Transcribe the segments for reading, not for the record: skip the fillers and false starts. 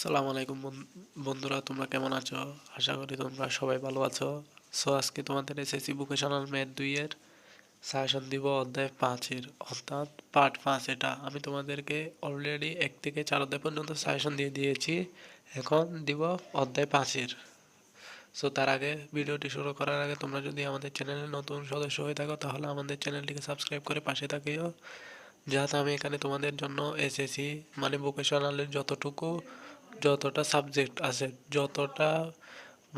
আসসালামু আলাইকুম বন্ধুরা, তোমরা কেমন আছো? আশা করি তোমরা সবাই ভালো আছো। আজকে তোমাদের এসএসসি ভোকেশনাল ম্যাথ 2 এর সাজেশন দিব অধ্যায় 5 এর, অর্থাৎ পার্ট 5। এটা আমি তোমাদেরকে অলরেডি 1 থেকে 4 অধ্যায় পর্যন্ত সাজেশন দিয়ে দিয়েছি। এখন দিব অধ্যায় 5 এর। তার আগে, ভিডিওটি শুরু করার আগে তোমরা যদি আমাদের চ্যানেলে নতুন সদস্য হয়ে থাকো তাহলে আমাদের চ্যানেলটিকে সাবস্ক্রাইব করে পাশে থাকিও, যাতে আমি এখানে তোমাদের জন্য এসএসসি মানে ভোকেশনালের যতটা সাবজেক্ট আছে, যতটা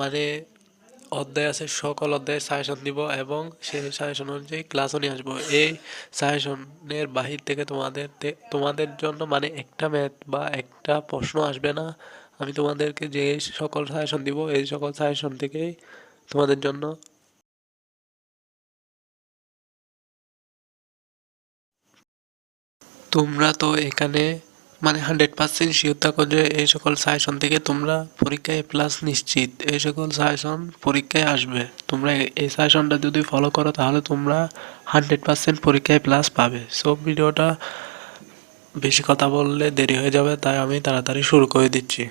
মানে অধ্যায় আছে, সকল অধ্যায়ের সাজেশন দিব এবং সেই সাজেশন অনুযায়ী ক্লাসও নিয়ে আসবো। এই সাজেশনের বাহির থেকে তোমাদের জন্য মানে একটা ম্যাথ বা একটা প্রশ্ন আসবে না। আমি তোমাদেরকে যে সকল সাজেশন দিব, এই সকল সাজেশন থেকেই তোমাদের জন্য তোমরা তো এখানে মানে 100% শিওর থাকো যে এই সকল সাজেশন থেকে তোমরা পরীক্ষায় প্লাস নিশ্চিত। এই সকল সাজেশন পরীক্ষায় আসবে। তোমরা এই সাজেশনটা যদি ফলো করো তাহলে তোমরা 100% পরীক্ষায় প্লাস পাবে। ভিডিওটা বেশি কথা বললে দেরি হয়ে যাবে, তাই আমি তাড়াতাড়ি শুরু করে দিচ্ছি।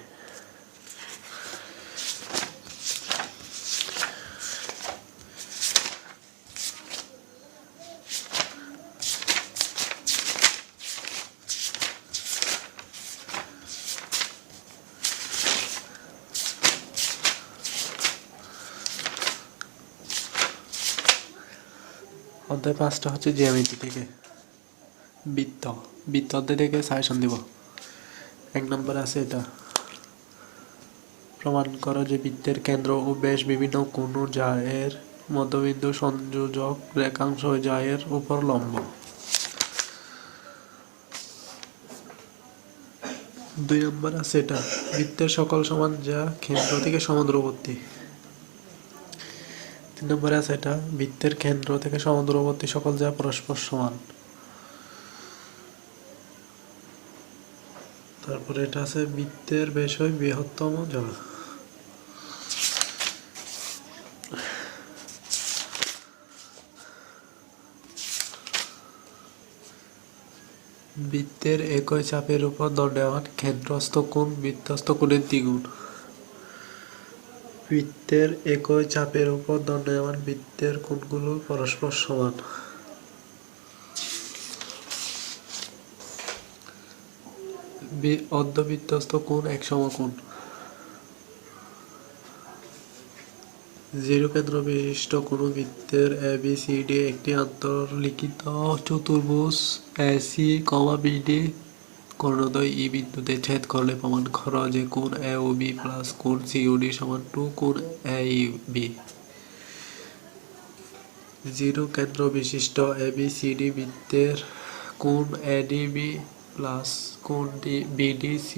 অধ্যায় 5টা হচ্ছে জ্যামিতি থেকে বৃত্ত বৃত্ত অধ্যায় থেকে সাজেশন দিব। 1 নম্বরে আছে এটা, প্রমাণ করো যে বৃত্তের কেন্দ্র ও ব্যাস বিভিন্ন কোণ যা এর মধ্যবিন্দু সংযোজক রেখাংশ যা এর উপর লম্ব। 2 নম্বর আছে এটা, বৃত্তের সকল সমান যা কেন্দ্র থেকে সমদূরবর্তী। 3 নম্বরে আছে এটা, বৃত্তের কেন্দ্র থেকে সমদূরবর্তী সকল যা পরস্পর সমান। তারপরে এটা আছে, বৃত্তের ব্যাসই বৃহত্তম যা। বৃত্তের একই চাপের উপর দণ্ডায়মান কেন্দ্রস্থ কোণ বৃত্তস্থ কোণের দ্বিগুণ। বৃত্তের একই চাপের উপর দণ্ডায়মান বৃত্তের কোণগুলো পরস্পর সমান। অর্ধবৃত্তস্থ কোণ এক সমকোণ। জিরো কেন্দ্র বিশিষ্ট কোনো বৃত্তের ABCD একটি অন্তর্লিখিত চতুর্ভুজ AC, BD কর্ণদ্বয় E বিন্দুতে ছেদ করলে প্রমাণ করো যে কোণ AOB প্লাস কোণ COD সমান 2 কোণ AEB। জিরো কেন্দ্র বিশিষ্ট ABCD বৃত্তের কোণ ADB প্লাস কোণ BDC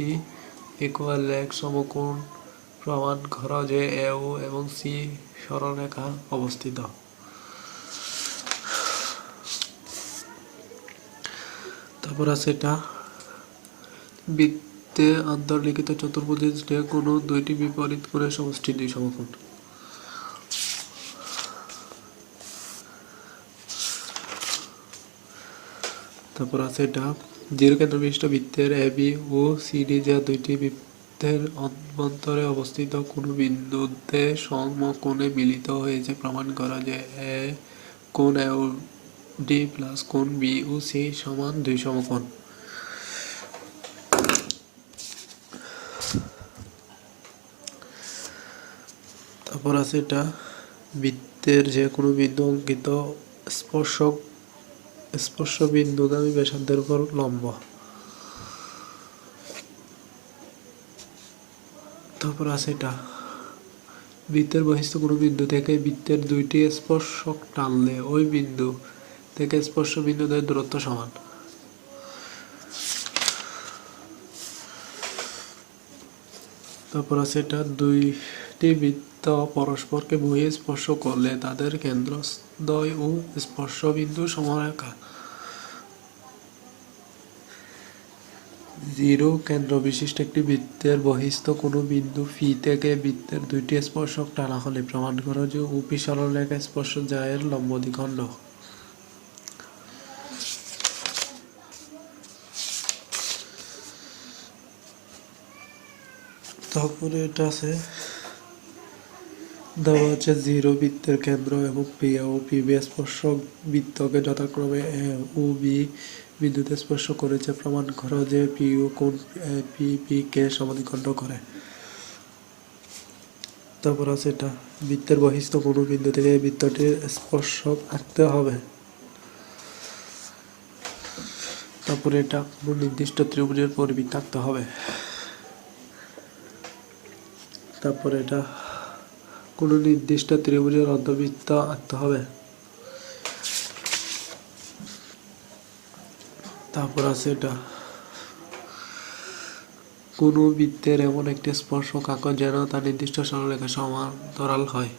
ইকুয়াল এক সমকোণ। প্রমাণ করো যে AO এবং C সরলরেখা অবস্থিত। তারপর আছে এটা, বৃত্তে অন্তর্লিখিত চতুর্ভুজের যে কোনো দুইটি বিপরীত কোণের সমষ্টি 2 সমকোণ। তারপর আছে এটা, জিরো কেন্দ্র বিশিষ্ট বৃত্তের AB ও CD যা দুইটি বৃত্তের অভ্যন্তরে অবস্থিত কোনো বিন্দুতে সমকোণে মিলিত হয়েছে প্রমাণ করা যে কোণ AOD প্লাস কোণ BOC সমান 2 সমকোণ। তারপর আছে এটা, বৃত্তের যে কোনো বিন্দু অঙ্কিত স্পর্শ বিন্দুগামী ব্যাসার্ধের উপর লম্ব। তারপর আছে এটা, বৃত্তের বহিস্থ কোনো বিন্দু থেকে বৃত্তের দুইটি স্পর্শক টানলে ওই বিন্দু থেকে স্পর্শ বিন্দুদের দূরত্ব সমান। তারপর আছে এটা, দুইটি বৃত্ত পরস্পরকে বহিঃ স্পর্শ করলে তাদের কেন্দ্রদ্বয় ও স্পর্শ বিন্দু সমরেখা। জিরো কেন্দ্র বিশিষ্ট একটি বৃত্তের বহিস্থ কোনো বিন্দু ফি থেকে বৃত্তের দুইটি স্পর্শক টানা হলে প্রমাণ করো যে উপি সরলরেখা স্পর্শ যা এর লম্ব দ্বিখণ্ড। তারপরে এটা আছে দেওয়া আছে জিরো বৃত্তের কেন্দ্র এবং পি ও পিবি স্পর্শক বৃত্তকে যথাক্রমে এ ও বি বিন্দুতে স্পর্শ করেছে, প্রমাণ করো যে পি ও কোণ পি কে সমাধিখণ্ড করে। তারপর আছে এটা বৃত্তের বহিস্থ কোনো বিন্দু থেকে বৃত্তটির স্পর্শক আঁকতে হবে। তারপরে এটা কোনো নির্দিষ্ট ত্রিভুজের পরিবৃত্ত আঁকতে হবে। তারপরে এটা কোনো নির্দিষ্ট ত্রিভুজের অর্ধবৃত্ত আঁকতে হবে। তারপর আছে এটা কোনো বৃত্তের এমন একটি স্পর্শক আঁকো যেন তা নির্দিষ্ট সরলরেখার সমান্তরাল হয়।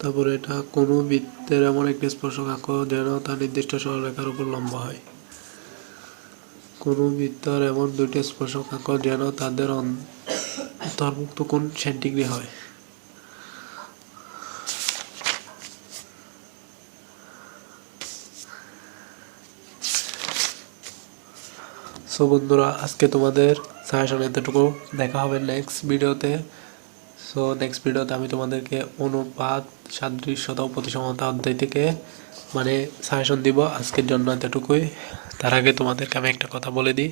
তারপরে এটা কোনো বৃত্তের এমন একটি স্পর্শক আঁকো যেন তা নির্দিষ্ট সরলরেখার উপর লম্ব হয়। কোনো বৃত্তের এমন দুইটি স্পর্শক আঁকো যেন তাদের অন্তর্ভুক্ত কোণ ৬০ ডিগ্রি হয়। সো বন্ধুরা, আজকে তোমাদের সাজেশন এতটুকু। দেখা হবে নেক্সট ভিডিওতে। সো নেক্সট ভিডিওতে আমি তোমাদেরকে অনুপাত, সাদৃশ্যতা ও প্রতিসমতা অধ্যায় থেকে সাজেশন দিব। আজকের জন্য এতটুকুই। তার আগে তোমাদেরকে আমি একটা কথা বলে দিই,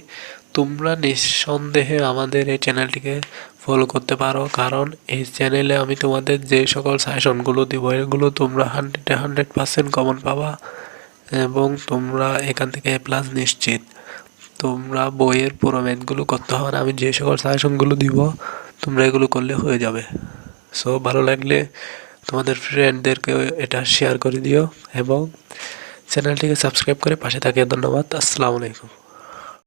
তোমরা নিঃসন্দেহে আমাদের এই চ্যানেলটিকে ফলো করতে পারো, কারণ এই চ্যানেলে আমি তোমাদের যে সকল সাজেশনগুলো দিব এগুলো তোমরা 100% কমন পাবা এবং তোমরা এখান থেকে A+ নিশ্চিত। তোমরা বইয়ের পুরো ম্যাথগুলো করতে হবে না, আমি যে সকল সাজেশনগুলো দিব তোমরা এগুলো করলে হয়ে যাবে। সো ভালো লাগলে তোমাদের ফ্রেন্ডদেরকে এটা শেয়ার করে দিও এবং চ্যানেলটিকে সাবস্ক্রাইব করে পাশে থাকে। ধন্যবাদ। আসসালামু আলাইকুম।